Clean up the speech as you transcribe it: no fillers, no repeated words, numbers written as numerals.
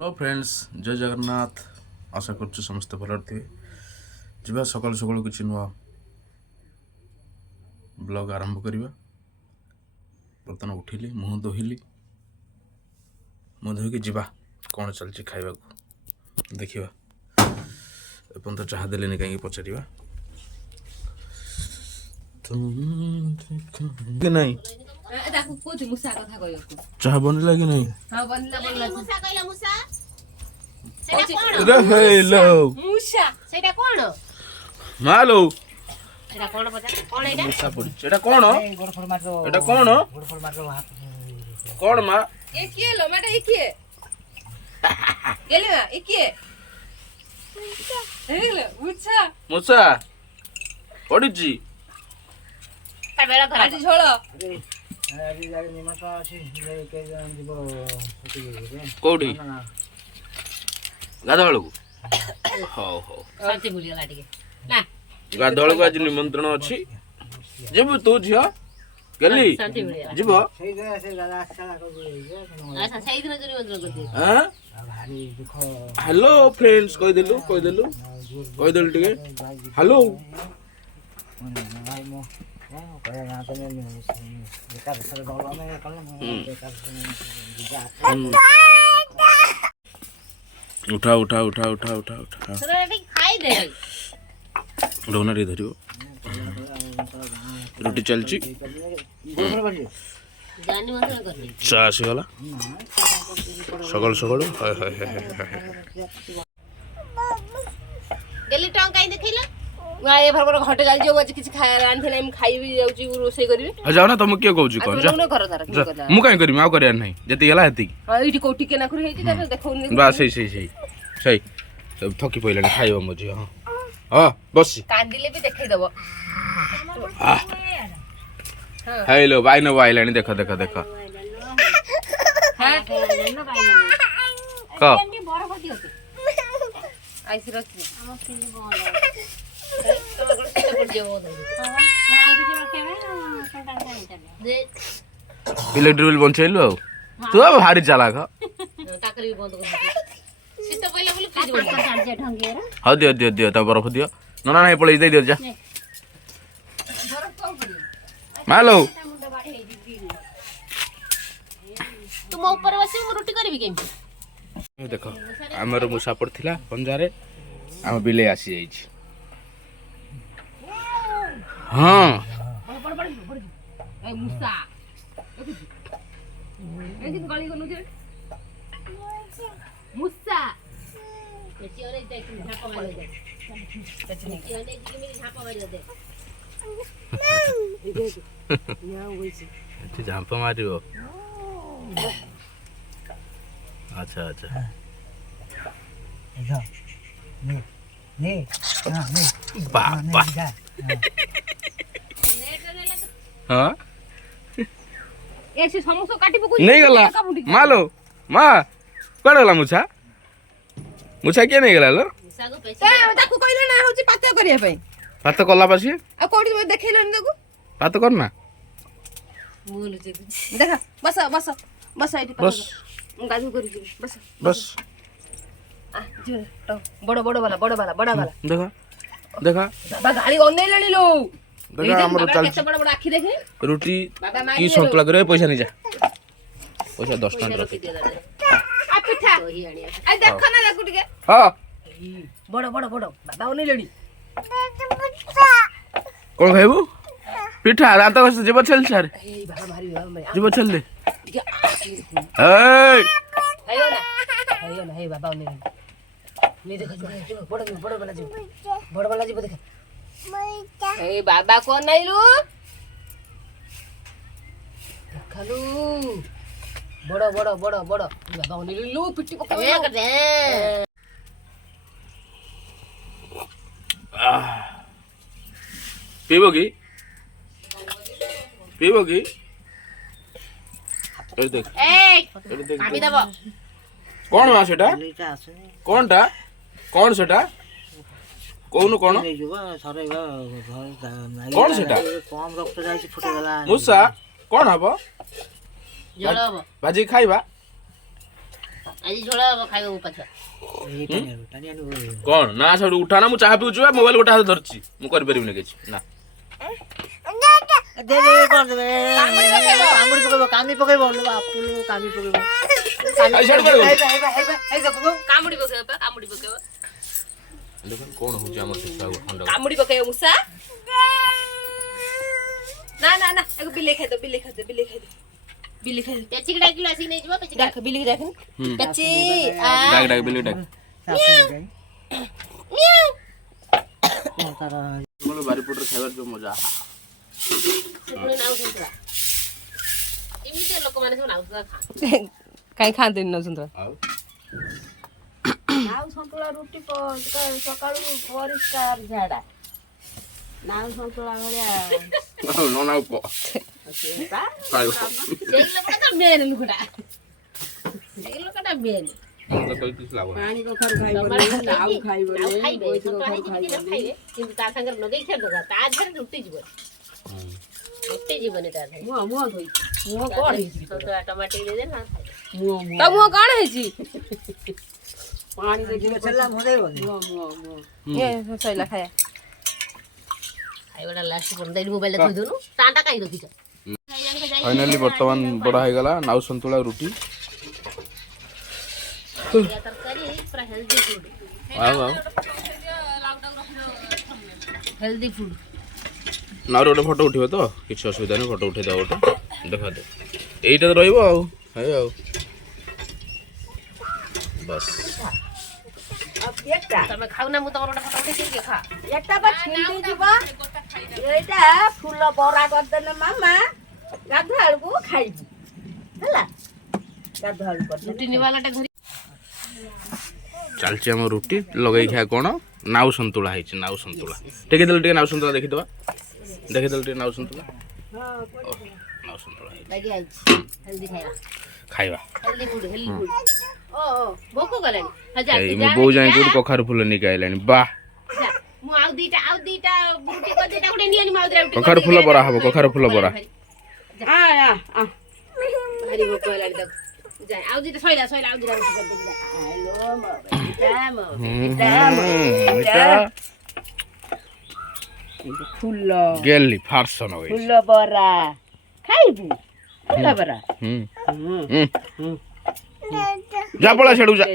Hello friends, जय जगन्नाथ। आशा कर समस्त भल थे। जा सकाल सकाल किसी नुआ ब्लॉग आरंभ करवा। बर्तन उठिली, मुह धोइली, मुह धोईकी जा कौन चलती खावा देखा। एपन तो चाह देनी कहीं पचार नहीं चाह बनला कि नहीं। मालो मुसा पड़ी एटा कौन कौन मां एकिए लो माटा एकिए गेले ना एकिए हेले मुसा मुसा पड़ी जी बेला खरा आज झोଳ अरे जागे निमंत्रण अछि के जन जीव कोठी गाधवाल को हो हो शांति भूलिया लाटी ना गाधवाल को आज निमंत्रण अछि। जेबु तू झियो गेली शांति भूलिया जीव सेई दे से दादा अच्छा को जे अच्छा सही दिन जरी मंत्र कर दे हां भारी दुख हेलो फ्रेंड्स कह देलु टिके हेलो भाई मो कहे ना तो मैं बेकार सर डॉल में कल बेकार उठा उठा उठा उठा उठा उठा सर अभी खाई दे डोना रे धरियो रोटी चलची जानी मंत्र कर दे चा आसीगला सकाल सकाल हाय हाय हाय गेली टंग काई देखैला वा ए भर घटे जाल जो आज किछ खाय रान थे हम खाई भी जाउची रोसई करबी आ जाओ ना तुम के कहू कोन जा न कर तार की कर मु काई करबी आ करिया नहीं जति गेला हेती हां इठी कोठी के ना कर हेती त देखौनी बा सही सब थकी पइलानी खाइबो मजी। हां हां बस कांदिले भी देखै दबो हेलो बाई न वाइलानी देखो देखो देखो हां का आइस रखी इलेक्ट्रिक बिल बंचैलु आ तू अब भारी चालाक हाँ दियो दियो दियो तब बर्फ दियो ना नहीं पड़े दे दियो जा मालो तुम ऊपर बसी मु रोटी करबी केम देखो आमर मुसा पड़थिला पंजारे आम बिले आसी जाई छी। हां ए मुसा ए किन गली कोनु दे मुसा केचिओने दे कि झापा मार दे केचिओने जी के मेरी झापा मार दे या होइसी तू झापा मारियो। अच्छा अच्छा जा ने हां ने बाबा हां ऐसे समोसा काटी पको नहीं गला मालो मा कड़ गला मुछा के नहीं गला लो सागो पैसा ए ताकू कहले ना होची पाते करिया पई भात कला पासी आ कोडी देखैलनी ताकू भात करना बोलु जे देखा बस बस बस आइटी बस गाजू करी जी बस बस आ जो तो बड़ वाला देखा देखा बाबा गाड़ी ऑनलाइन लेनी लो देखा हमरो चल केते बड़ आखी देखी रोटी बाबा मार की संतला करे पैसा नहीं जा पैसा 10 टका रखी आ पिठा आ देखो ना देखो टिके हां बड़ बाबा ऑनलाइन लेनी कौन खाइबू पिठा रात को जीव चल सर ए बाबा मारी बाबा जीव चल दे टिके ए आयो ना हे बाबा ऑनलाइन ले देखो जो बड़ वाला जी देखो ए बाबा कौन नहीं लू खालू बड़ बाबा ऑनलाइन लू पिट्टी को ए कर दे पीबो की ए देख ए आमी दबो कौन बा सेटा लेटा आसने कौनटा कौन सेटा कोनु कोन ले जुवा सरेगा घर कौन सेटा कम रक्त जाई फुटे गला मुसा कौन हबो जलो भाजी खाइबा ଆଜି ଝୋଳ ଖାଇବ ମୋ ପାଛୁଆ টানি আনু କ'ଣ ନା ସେଠୁ ଉଠା ନା ମୁଁ ଚାହା ପିଉଛି ବା ମୋବାଇଲ ଗୋଟେ ହାତ ଧରିଛି ମୁଁ କରିପାରିବିନି କିଛି ନା দে দে কর দে কামড়ি পকাইব কামি পকাইব লো বাপু লো কামি পকাইব আই ছাড় পারো এই দেখো କାମୁଡି ପକେଇବ କାମୁଡି ପକେଇବ ଦେଖନ୍ତୁ କ'ଣ ହେଉଛି ଆମର ସେ ଛୁଆକୁ ଥଣ୍ଡା କାମୁଡି ପକେଇବ ମୂଷା ନା ନା ନା ଏକୁ ବିଲେଇ ଖାଇଦେ ବିଲେଇ ଖାଇଦେ ବିଲେଇ ଖାଇଦେ ବିଲେଇ ଖାଇଦେ ପେଚିକି ଡାକିଲୁ ଆସିକି ନେଇଯିବ ପେଚି ଡାକ ବିଲେଇ ଡାକ ପେଚି ଆ ଡାକ ଡାକ ବିଲେଇ ଡାକ তারা ମୋର ବାରିପଟରେ ଖାଇବାର ଯୋଉ ମଜା ପୁଣି ନାଉ ସନ୍ତୁଳା ଏମିତି ଲୋକମାନେ ସବୁ ନାଉ ସନ୍ତୁଳା ଖାଆନ୍ତି କାଇଁ ଖାଆନ୍ତିନି ନାଉ ସନ୍ତୁଳା ଆଉ ନାଉ ସନ୍ତୁଳା ରୁଟି ସକାଳୁ ପରିଷ୍କାର ଝାଡା ନାଉ ସନ୍ତୁଳା ଭଳିଆ ନ ନାଉ କ ସେଇଟା ଖାଇବ ସେଇ ଲୋକଟା ତ ମେନ୍ ଲୋକଟା ସେଇ ଲୋକଟା ମେନ୍ ଆମର ତ କିଛି ଲାଭ ନାହିଁ ପାଣି କଖାରୁ ଖାଇବନି ନାଉ ଖାଇବନି ଖାଇବେ ବୋଇତି ସନ୍ତୁଳା କଖାରୁ ହେଇଛି ଦିନ ଖାଇବେ କିନ୍ତୁ ତା ସାଙ୍ଗରେ ଲଗେଇ ଖାଇଦେବା ତା ଦେହରେ ରୁଟି ଯିବନି ରୁଟି ଯିବନି ତା ଦେହରେ ମୁହଁ ମୁହଁ ଧୋଇ ମୁହଁ କଣ ହେଇଛି ସନ୍ତୁଳା ଟମାଟୋ ଦେଇଦେ ନା ମୁହଁ ତ ମୁହଁ କଣ ହେଇଛି ପାଣି ଦେଖିବ ছেলা মজাই বলে ମୁହଁ ମୁହଁ ମୁହଁ ଏ ସଇଲା ଖାଇବା ଖାଇବାଟା ଲାଷ୍ଟ ପର୍ଯ୍ୟନ୍ତ ଏଇଠି ମୋବାଇଲରେ ଥୋଇ ଦେଉନୁ ଟାଟା କାହିଁ ରଖିଛ ଫାଇନାଲି ବର୍ତ୍ତମାନ ବଡ଼ ହେଇଗଲା ନାଉ ସନ୍ତୁଳା ରୁଟି ତରକାରୀ ପୁରା ହେଲ୍ଦି ଫୁଡ୍ ଆଉ ଆଉ ହେଲ୍ଦି ଫୁଡ୍ ନାଉରେ ଗୋଟେ ଫଟୋ ଉଠିବ ତ କିଛି ଅସୁବିଧା ନାହିଁ ଫଟୋ ଉଠେଇଦେବ ଗୋଟେ ଦେଖା ଦେ ଏଇଟା ତ ରହିବ ଆଉ ହେଇ ଆଉ ବାସ୍ একটা ତମେ ଖାଉନା ମୁଁ ତମର ଗୋଟେ ଫଟୋ ଉଠେଇକି ଖା একটা ବା ଛିଣ୍ଡି ଯିବ ଏଇଟା ଫୁଲ ବରା କରିଦେଲେ ମାମା ଗାଧୁଆଳକୁ ଖାଇବୁ ହେଲା ଗାଧୁଆଳକୁ କରିଦେଲେ ରୁଟି ନିବାଲାଟା ଧରି ଚାଲିଛି ଆମ ରୁଟି ଲଗେଇ ଖାଇବା କ'ଣ ନାଉ ସନ୍ତୁଳା ହେଇଛି ନାଉ ସନ୍ତୁଳା ଦେଖିଦେଲେ ଟିକେ ନାଉ ସନ୍ତୁଳା ଦେଖିଦେବା ଦେଖିଦେଲେ ଟିକେ ନାଉ ସନ୍ତୁଳା ନାଉ ସନ୍ତୁଳା ହେଇଛି ଲାଗି ଆଇଛି ହେଲ୍ଦି ଖାଇବା ଖାଇବା ହେଲ୍ଦି ଫୁଡ୍ ହେଲ୍ଦି ଫୁଡ୍ ଓ ଭୋକ କଲାଣି ଏଇ ମୋ ବୋଉ ଯାଇ କୋଉଠି କଖାରୁ ଫୁଲ ନେଇକି ଆଇଲାଣି ବାଃ ମୁଁ ଆଉ ଦିଟା ରୁଟି କରି ଦିଟା ଗୋଟେ ନିଅନି ମୁଁ ଆଉ ଦିଟା ରୁଟି କଖାରୁ ଫୁଲ ବରା ହବ କଖାରୁ ଫୁଲ ବରା ଭାରି ଭୋକ ହେଲାଣି ତାକୁ ଯାଏ ଆଉ ଦିଟା ସଇଲା ଆଉ ଦିଟା ରୁଟି କରିଦେବି ଫୁଲ ଗେଲି ଫାର୍ସନ ହୋଇ ଫୁଲ ବରା ଖାଇବୁ ଫୁଲ ବରା ଯା ପଳା ସେଠୁ ଯା